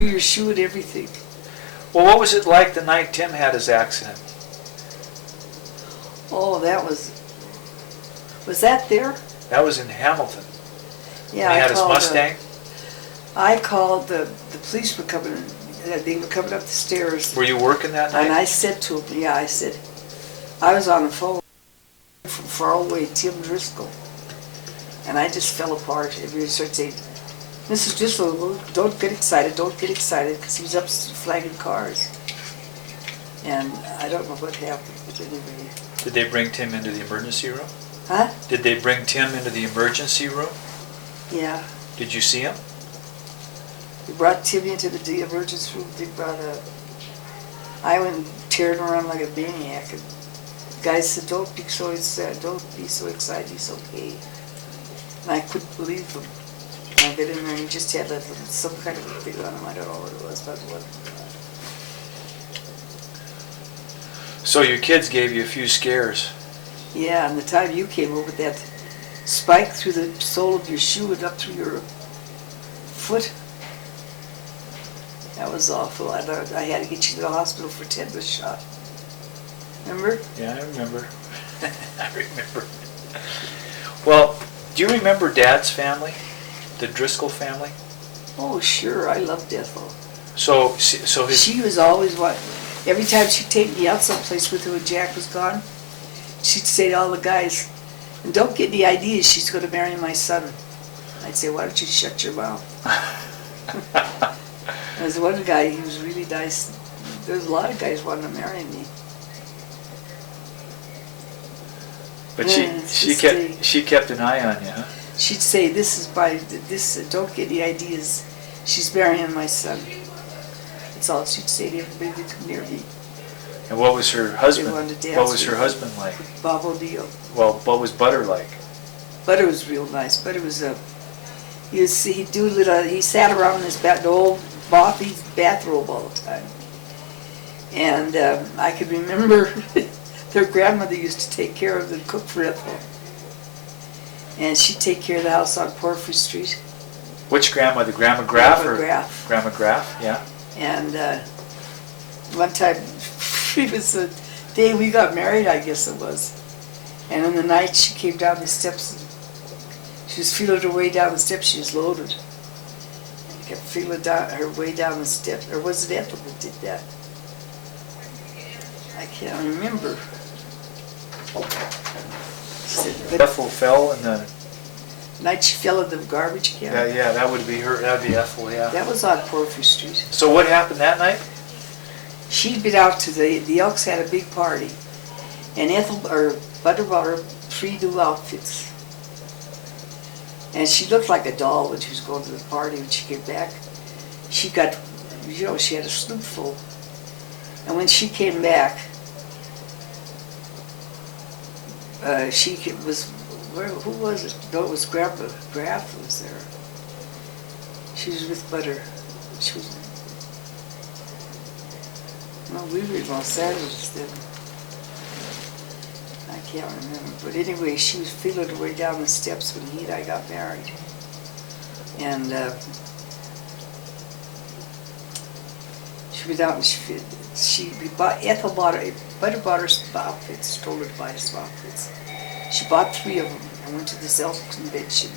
Your shoe and everything. Well, what was it like the night Tim had his accident? Oh, was that there? That was in Hamilton. Yeah, He had his Mustang? I called, the police were coming, they were coming up the stairs. Were you working that night? And I said to him, I said, I was on the phone from far away, Tim Driscoll. And I just fell apart. Everybody started saying, Mrs. Driscoll, don't get excited, because he was up flagging cars. And I don't know what happened, but anyway. Did they bring Tim into the emergency room? Huh? Did they bring Tim into the emergency room? Yeah. Did you see him? They brought Tim into the emergency room. I went tearing around like a maniac. And the guy said, don't be so excited, he's okay. And I couldn't believe him. And I got in there and he just had some kind of a thing on him. I don't know what it was, but it wasn't. So your kids gave you a few scares. Yeah, and the time you came over, that spike through the sole of your shoe and up through your foot, that was awful. I had to get you to the hospital for tetanus shot. Remember? Yeah, I remember. I remember. Well, do you remember Dad's family? The Driscoll family? Oh, sure. I loved Ethel. So she was always every time she'd take me out someplace with her when Jack was gone, she'd say to all the guys, and don't get any ideas she's going to marry my son. I'd say, why don't you shut your mouth? There's one guy, he was really nice. There's a lot of guys wanting to marry me. But she kept an eye on you, huh? She'd say, don't get any ideas. She's marrying my son. That's all she'd say to everybody that come near me. And what was her husband? What was her husband like? Bob O'Neill. Well, what was Butter like? Butter was real nice. Butter was he sat around in his old bothy bathrobe all the time. And I could remember their grandmother used to take care of and cook for Ethel. And she'd take care of the house on Porphyry Street. Which grandmother? Grandma Graff? Grandma Graff. Grandma Graff, yeah. And one time, it was the day we got married, I guess it was. And in the night, she came down the steps. And she was feeling her way down the steps. She was loaded. She kept feeling her way down the steps. Or was it Ethel that did that? I can't remember. Ethel fell in the night she fell in the garbage can. Yeah, that would be her. That would be Ethel. Yeah. That was on Porphyry Street. So what happened that night? She'd been out to the Elks had a big party, and Ethel or Butter bought her 3 new outfits, and she looked like a doll when she was going to the party. When she came back, she got, she had a snoot full, and when she came back, she was. Who was it? No, it was Grandma Graff was there. She was with Butter. She was. No, we were in Los Angeles then. I can't remember. But anyway, she was feeling her way down the steps when he and I got married. And she went out and Ethel bought her, Butter bought her some outfits, told her to buy some outfits. She bought 3 of them and went to this Elks convention.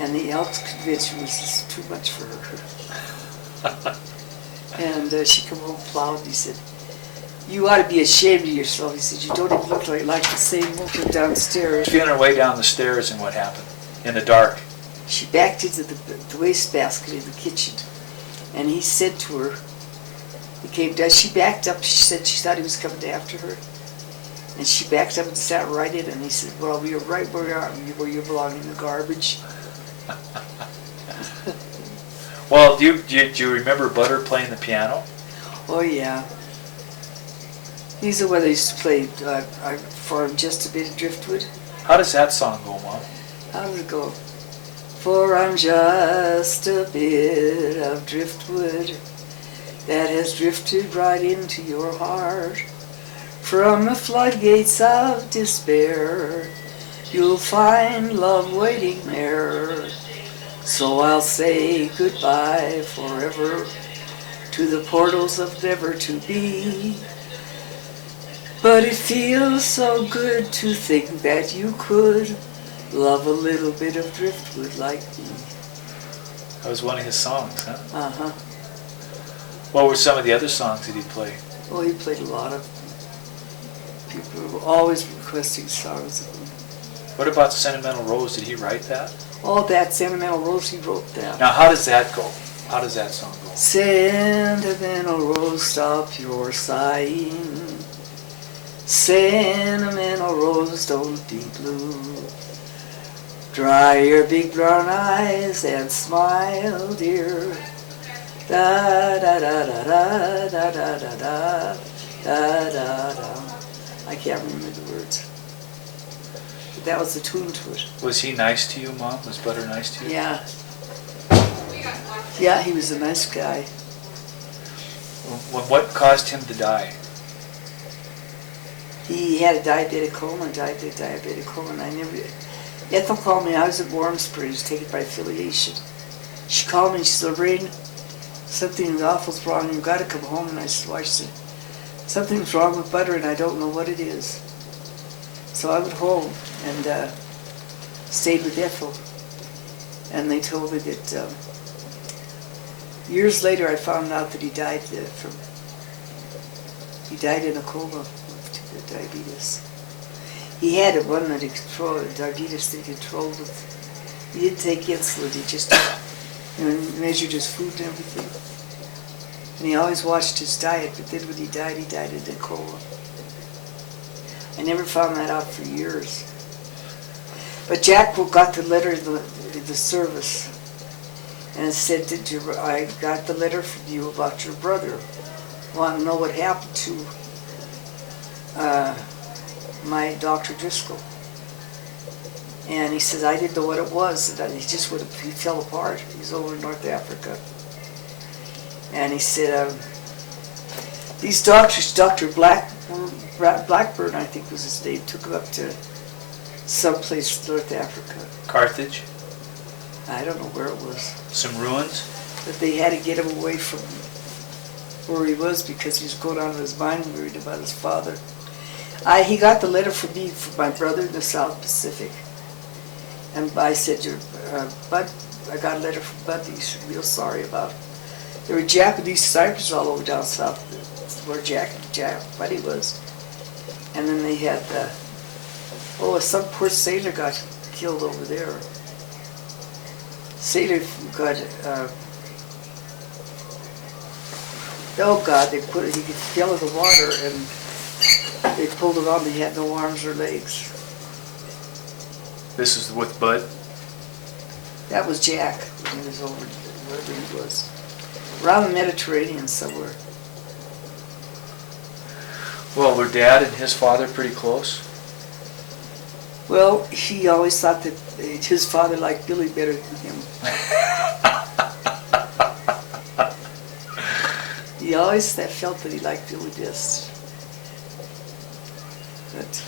And the Elks convention was just too much for her. And she come home plowed and he said, you ought to be ashamed of yourself. He said, you don't even look like the same woman downstairs. She on her way down the stairs and what happened? In the dark? She backed into the wastebasket in the kitchen. And he said to her, he came down, she backed up, she said she thought he was coming after her. And she backed up and sat right in it, and he said, well, you're right where you belong, in the garbage. Well, do you remember Butter playing the piano? Oh, yeah. He's the one that used to play for him just a bit of Driftwood. How does that song go, Mom? How does it go? For I'm just a bit of driftwood that has drifted right into your heart. From the floodgates of despair, you'll find love waiting there. So I'll say goodbye forever to the portals of never to be. But it feels so good to think that you could love a little bit of driftwood like me. That was one of his songs, huh? Uh-huh. What were some of the other songs that he played? Well, he played a lot of people were always requesting songs of him. What about Sentimental Rose? Did he write that? All that Sentimental Rose, he wrote that. Now, how does that go? How does that song go? Sentimental Rose, stop your sighing. Sentimental Rose, don't be blue. Dry your big brown eyes and smile, dear. Da da da da da da da da da da da da. I can't remember the words. But that was the tune to it. Was he nice to you, Mom? Was Butter nice to you? Yeah. Yeah, he was a nice guy. What caused him to die? He had a diabetic coma, Ethel called me, I was at Warm Springs, taken by affiliation. She called me and she said, Lorraine, something awful's wrong, you've got to come home. And I said, why? She said, something's wrong with Butter and I don't know what it is. So I went home and stayed with Ethel. And they told me that years later I found out that he died in a coma of diabetes. He had one that he controlled, diabetes that he controlled with. He didn't take insulin, he just measured his food and everything. And he always watched his diet, but then when he died in a coma. I never found that out for years. But Jack got the letter in the service, and it said, I got the letter from you about your brother. Want to know what happened to my Dr. Driscoll. And he says, I didn't know what it was. And he fell apart. He's over in North Africa. And he said, these doctors, Dr. Blackburn, I think was his name, took him up to someplace in North Africa. Carthage? I don't know where it was. Some ruins? But they had to get him away from where he was because he was going out of his mind worried about his father. He got the letter from me, from my brother in the South Pacific. And I said, Bud, I got a letter from Bud that he's real sorry about. There were Japanese snipers all over down south where Buddy was. And then they had, some poor sailor got killed over there. Sailor got, he fell in the water and they pulled him out and he had no arms or legs. This is with Bud? That was Jack when he was over wherever he was. Around the Mediterranean somewhere. Well, were Dad and his father pretty close? Well, he always thought that his father liked Billy better than him. He always felt that he liked Billy best. But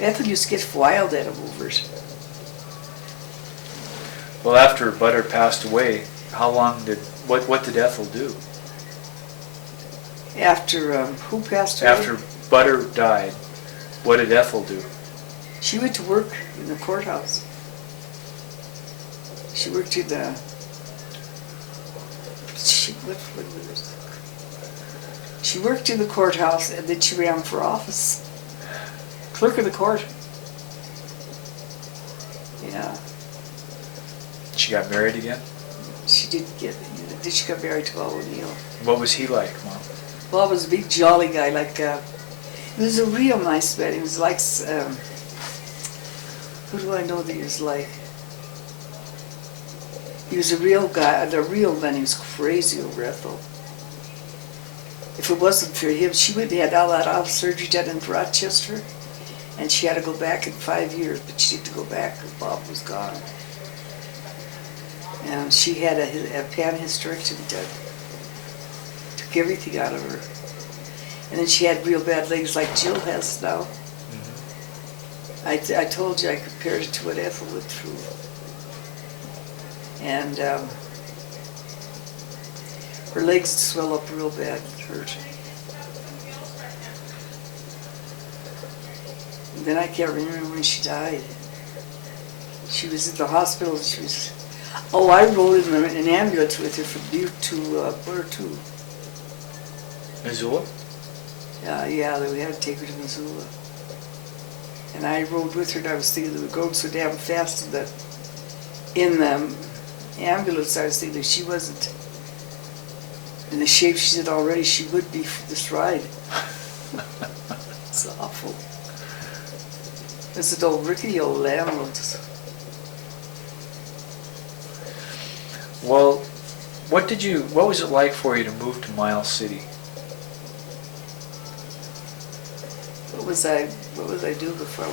Ethel used to get wild at him over it. Well, after Butter passed away, what did Ethel do? After, who passed away? After Butter died, what did Ethel do? She went to work in the courthouse. She worked in the, she worked in the courthouse and then she ran for office. Clerk of the court. Yeah. She got married again? She didn't get, then she got married to Bob O'Neill. What was he like, Mom? Bob was a big jolly guy, he was a real nice man. He was like, who do I know that he was like? He was a real guy, a real man. He was crazy over Ethel. If it wasn't for him, she had all that surgery done in Rochester, and she had to go back in 5 years, but she didn't go back because Bob was gone. And she had a pan-hysterectomy done. Took everything out of her. And then she had real bad legs like Jill has now. Mm-hmm. I told you I compared it to what Ethel went through. And her legs swell up real bad, it hurt. And then I can't remember when she died. She was at the hospital. She was. Oh, I rode in an ambulance with her from Butte to where to? Missoula? Yeah, we had to take her to Missoula. And I rode with her, and I was thinking they were going so damn fast in the ambulance. I was thinking she wasn't in the shape she said already she would be for this ride. It's awful. It's an old rickety old ambulance. Well, what was it like for you to move to Miles City? What was I doing before?